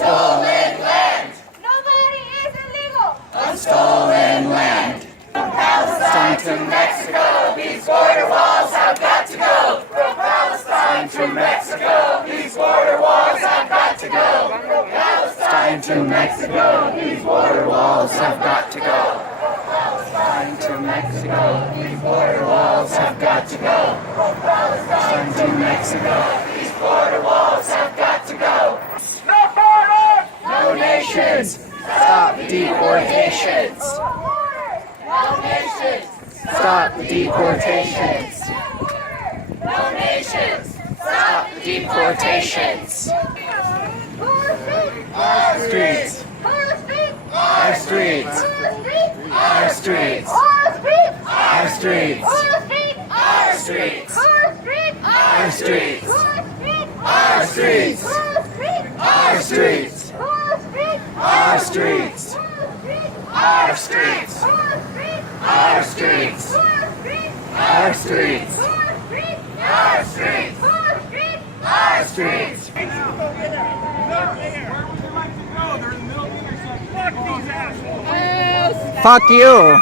stolen land. Nobody is illegal. On stolen land. From Palestine to Mexico, these border walls have got to go. From Palestine to Mexico, these border walls have got to go. From Palestine to Mexico, these border walls have got to go. From Palestine to Mexico, these border walls have got to go. From Palestine to Mexico, these border walls have got to go. No borders! No nations! Stop deportations! No nations! Stop deportations! No nations! Stop deportations! Our streets! Our streets! Our streets! Our streets! Our streets! Our streets! Our streets! Our streets! Our streets! Our streets! Our streets! Our streets! Our streets! Our streets! Fuck you!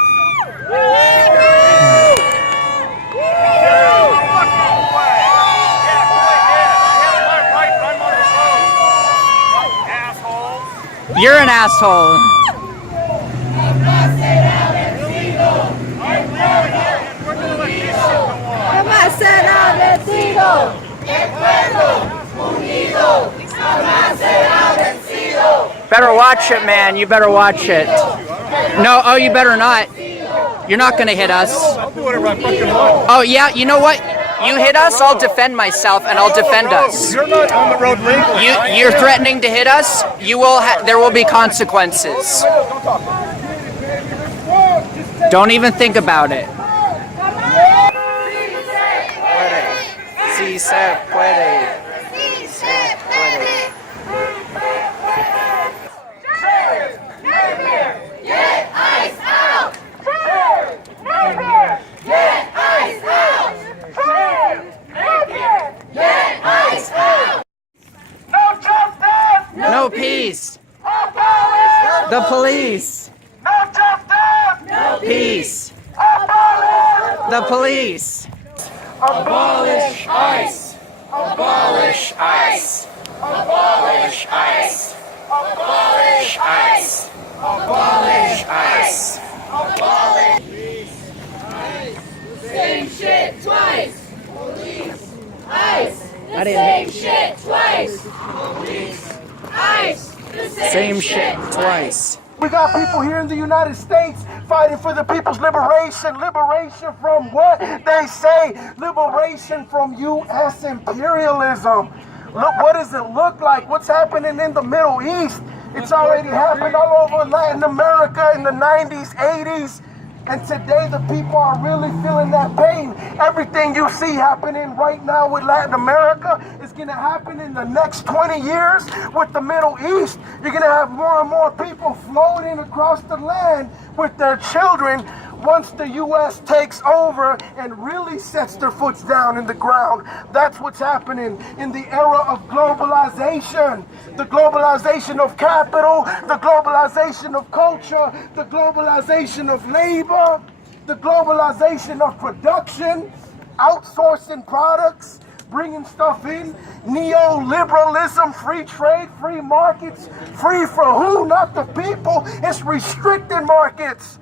You're an asshole. Jamás será vencido. Better watch it, man. You better watch it. No, oh, you better not. You're not gonna hit us. I'll do whatever I fucking want. Oh, yeah, you know what? You hit us, I'll defend myself, and I'll defend us. You're not on the road legally. You're threatening to hit us. You will. There will be consequences. Don't even think about it. Si se puede. Sheriff Napier, get ICE out! Sheriff Napier, get ICE out! Sheriff Napier, get ICE out! No justice! No peace. Abolish! The police. No justice! No peace. Abolish! The police. Abolish ICE! Abolish ICE! Abolish ICE! Abolish ICE! Abolish ICE! Abolish Same shit twice! Police! ICE! I didn't. Same shit twice! Police! ICE! The Same shit twice. We got people here in the United States fighting for the people's liberation. Liberation from what? They say liberation from U.S. imperialism. Look, what does it look like? What's happening in the Middle East? It's already happened all over Latin America in the 90s, 80s. And today the people are really feeling that pain. Everything you see happening right now with Latin America is going to happen in the next 20 years with the Middle East. You're going to have more and more people floating across the land with their children once the U.S. takes over and really sets their foot down in the ground. That's what's happening in the era of globalization. The globalization of capital, the globalization of culture, the globalization of labor, the globalization of production, outsourcing products, bringing stuff in, neoliberalism, free trade, free markets, free for who? Not the people. It's restricted markets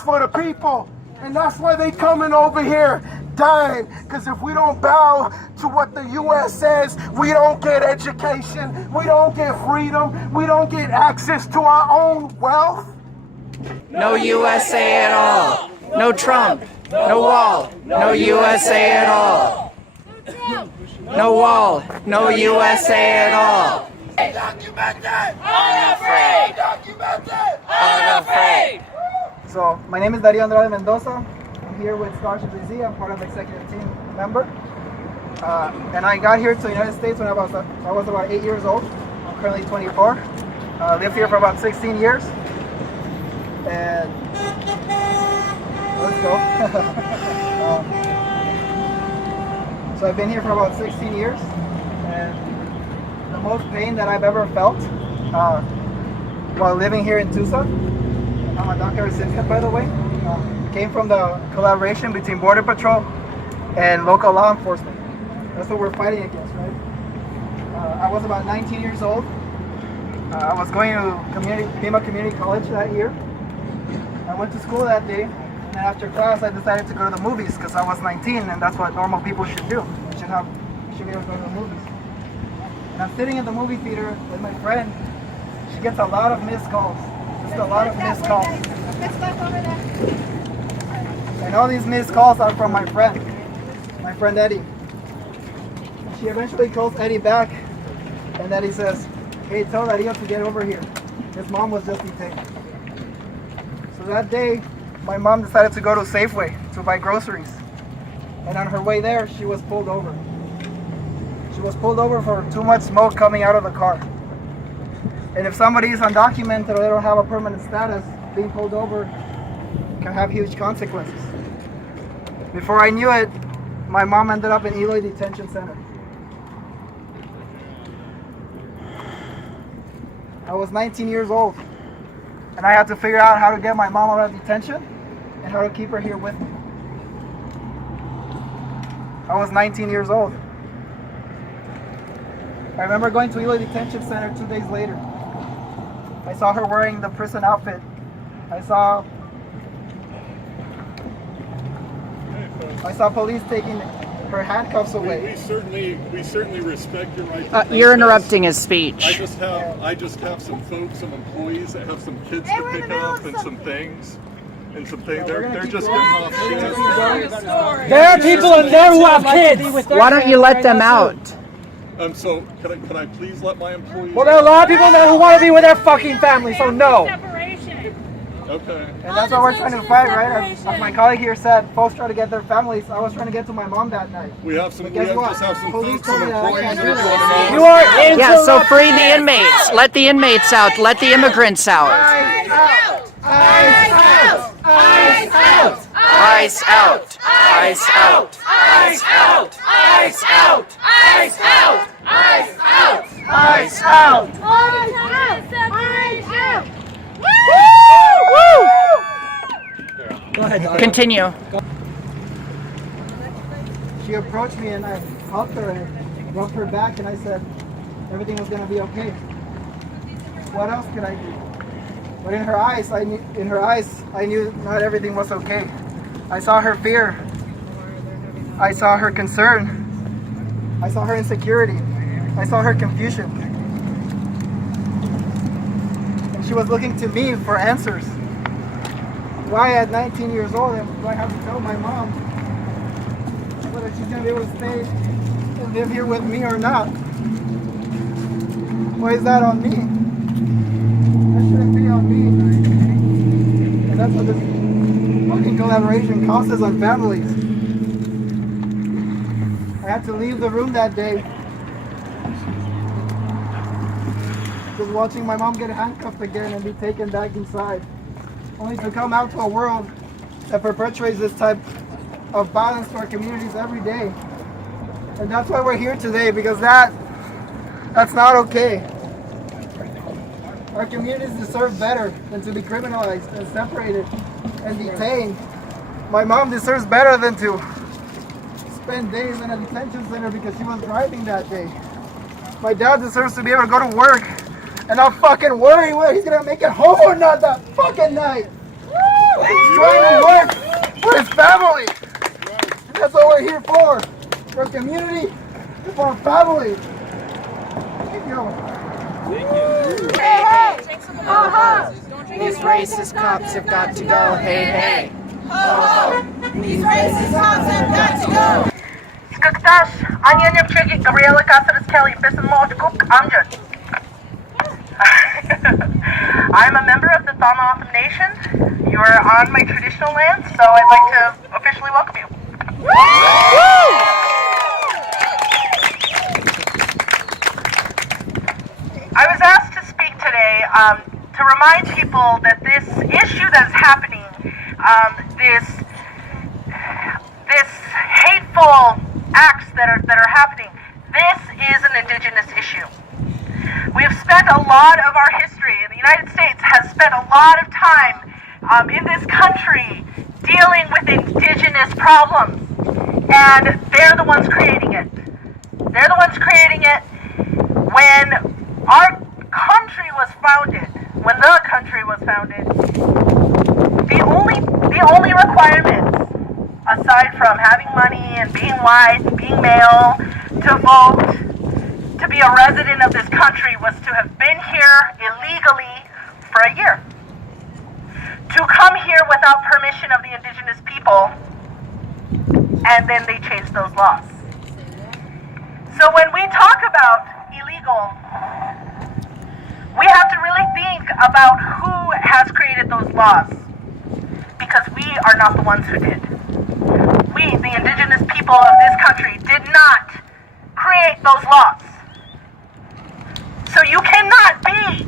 for the people. And that's why they coming over here dying, because if we don't bow to what the U.S. says, we don't get education, we don't get freedom, we don't get access to our own wealth. No USA at all. No Trump. No wall. No USA at all. No wall. No USA at all. Unafraid! Unafraid! So, my name is Darío Andrade Mendoza. I'm here with Scholarship BZ. I'm part of the executive team member. And I got here to the United States when I was about 8 years old. I'm currently 24. Lived here for about 16 years. And let's go. So I've been here for about 16 years. And the most pain that I've ever felt while living here in Tucson. I'm a doctor assistant, by the way. Came from the collaboration between Border Patrol and local law enforcement. That's what we're fighting against, right? I was about 19 years old. I was going to Pima Community College that year. I went to school that day, and after class I decided to go to the movies because I was 19, and that's what normal people should do. You should be able to go to the movies. And I'm sitting in the movie theater with my friend. She gets a lot of missed calls. Just a lot of missed calls. And all these missed calls are from my friend Eddie. She eventually calls Eddie back, and Eddie says, "Hey, tell Dario to get over here. His mom was just detained." So that day, my mom decided to go to Safeway to buy groceries. And on her way there, she was pulled over. She was pulled over for too much smoke coming out of the car. And if somebody is undocumented or they don't have a permanent status, being pulled over can have huge consequences. Before I knew it, my mom ended up in Eloy Detention Center. I was 19 years old, and I had to figure out how to get my mom out of detention and how to keep her here with me. I was 19 years old. I remember going to Eloy Detention Center 2 days later. I saw her wearing the prison outfit. I saw police taking her handcuffs away. We certainly respect your right. You're interrupting his speech. I just have some folks, some employees that have some kids to pick up and some things. They're just getting off shift. There are people in there who have kids. Why don't you let them out? So can I please let my employees? Well, there are a lot of people in there who want to be with their fucking family, so no. Okay. And that's what we're trying to fight, right? As my colleague here said, folks try to get their families. I was trying to get to my mom that night. We have some Guess what? just have some Police folks, some told me that I employees can't that do are that. going You are Yeah, so free the inmates. Let the inmates out. Let the immigrants out. Ice out! Ice out! Ice out. Ice out. Ice out. Ice out. Ice out. Ice out. Ice out! Go ahead, Doc. Continue. She approached me and I hugged her and rubbed her back and I said everything was gonna be okay. What else could I do? But in her eyes, I knew not everything was okay. I saw her fear. I saw her concern. I saw her insecurity. I saw her confusion. And she was looking to me for answers. Why at 19 years old do I have to tell my mom whether she's going to be able to stay and live here with me or not? Why is that on me? That shouldn't be on me. And that's what this fucking collaboration costs on families. I had to leave the room that day. Just watching my mom get handcuffed again and be taken back inside. Only to come out to a world that perpetuates this type of violence to our communities every day. And that's why we're here today, because that's not okay. Our communities deserve better than to be criminalized and separated and detained. My mom deserves better than to spend days in a detention center because she was driving that day. My dad deserves to be able to go to work and not fucking worry whether he's gonna make it home or not that fucking night. He's trying to work for his family. And that's what we're here for. For our community and for our family. Keep going. These racist cops have got to go. Hey, hey. These racist cops have got to go. Skuktash, Onion Chigi, Gabriela Cáceres Kelly, Bisan Mochkuk, Amjad. I'm a member of the Thama Nation. You are on my traditional land, so I'd like to officially welcome you. I was asked to speak today to remind people that this issue that's happening, this hateful acts that are happening, this is an Indigenous issue. We have spent a lot of our history, the United States has spent a lot of time in this country dealing with indigenous problems, and they're the ones creating it. They're the ones creating it. When our country was founded, the only requirements, aside from having money and being white, being male, to vote, to be a resident of this country, was to have been here illegally for a year. To come here without permission of the indigenous people, and then they changed those laws. So when we talk about illegal, we have to really think about who has created those laws, because we are not the ones who did. We, the indigenous people of this country, did not create those laws. So you cannot be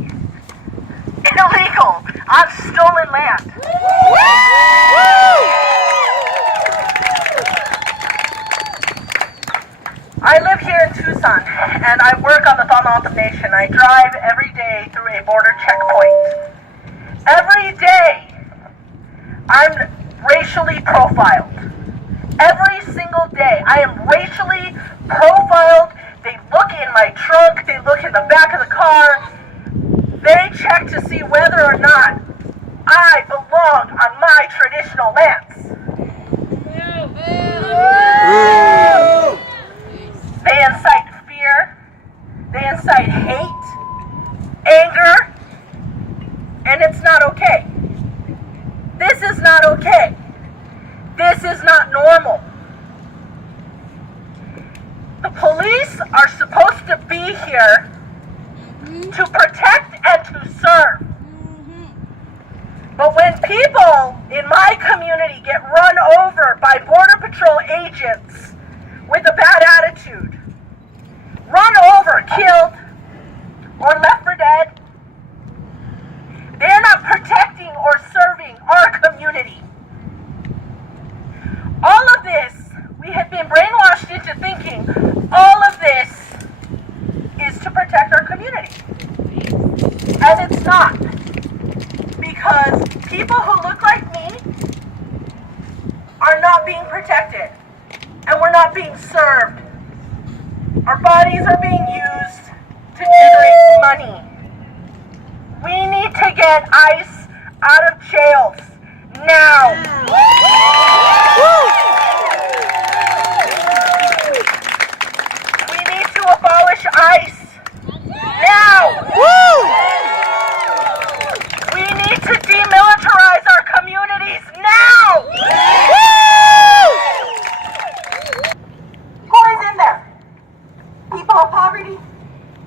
illegal on stolen land. I live here in Tucson, and I work on the Untitled Nation. I drive every day through a border checkpoint. Every day, I'm racially profiled. Every single day, I am racially profiled. They look in my trunk, they look in the back of the car. They check to see whether or not I belong on my traditional lands. They incite fear, they incite hate, anger, and it's not okay. This is not okay. This is not normal. The police are supposed to be here to protect and to serve. But when people in my community get run over by Border Patrol agents with a bad attitude, run over, killed, or left for dead, they're not protecting or serving our community. All of this, we have been brainwashed into thinking all of this is to protect our community. And it's not. Because people who look like me are not being protected. And we're not being served. Our bodies are being used to generate money. We need to get ICE out of jails now. We need to abolish ICE now. We need to demilitarize our communities now. Who is in there? People of poverty,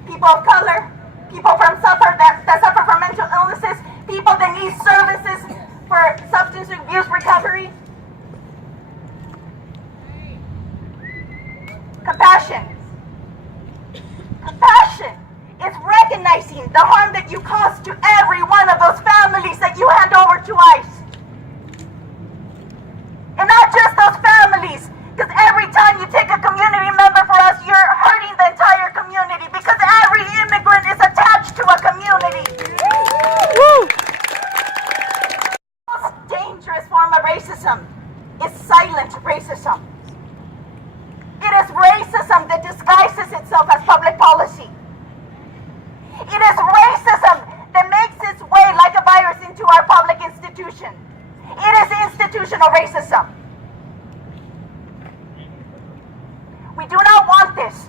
people of color, people that suffer from mental illnesses, people that need services for substance abuse recovery. Compassion. Compassion is recognizing the harm that you cause to every one of those families that you hand over to ICE. And not just those families, because every time you take a community member for us, you're hurting the entire community, because every immigrant is attached to a community. The most dangerous form of racism is silent racism. It is racism that disguises itself as public policy. It is racism that makes its way like a virus into our public institution. It is institutional racism. We do not want this.